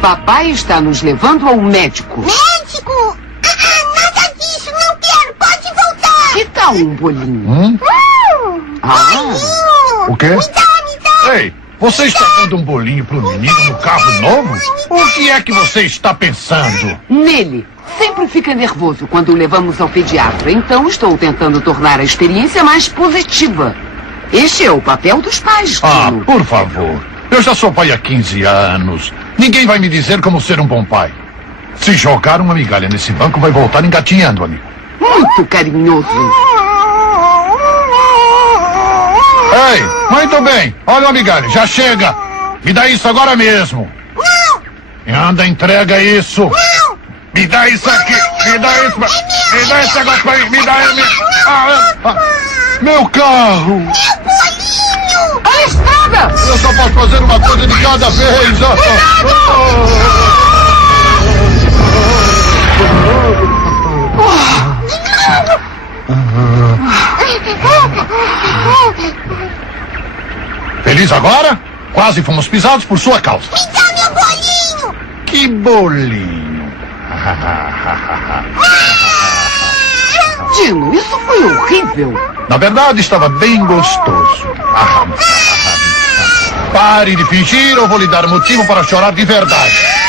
Papai está nos levando ao médico. Médico? Nada disso, não quero. Pode voltar. Que tal um bolinho? Bolinho. O quê? Me dá. Ei, você está dando um bolinho pro menino no carro novo? O que é que você está pensando? Nele. Sempre fica nervoso quando o levamos ao pediatra. Então estou tentando tornar a experiência mais positiva. Este é o papel dos pais, Tino. Por favor. Eu já sou pai há 15 anos. Ninguém vai me dizer como ser um bom pai. Se jogar uma migalha nesse banco, vai voltar engatinhando, amigo. Muito carinhoso. Ei, muito bem. Olha uma migalha, já chega. Me dá isso agora mesmo. Não. Anda, entrega isso. Não. Me dá isso aqui. Me dá isso. Me dá esse negócio pra mim. Me dá. Meu carro. Meu bolinho. A estrada! Eu só posso fazer uma coisa de cada vez. Feliz agora? Quase fomos pisados por sua causa. Me dá meu bolinho. Que bolinho. Tino, isso foi horrível. Na verdade, estava bem gostoso. Pare de fingir ou vou lhe dar motivo para chorar de verdade.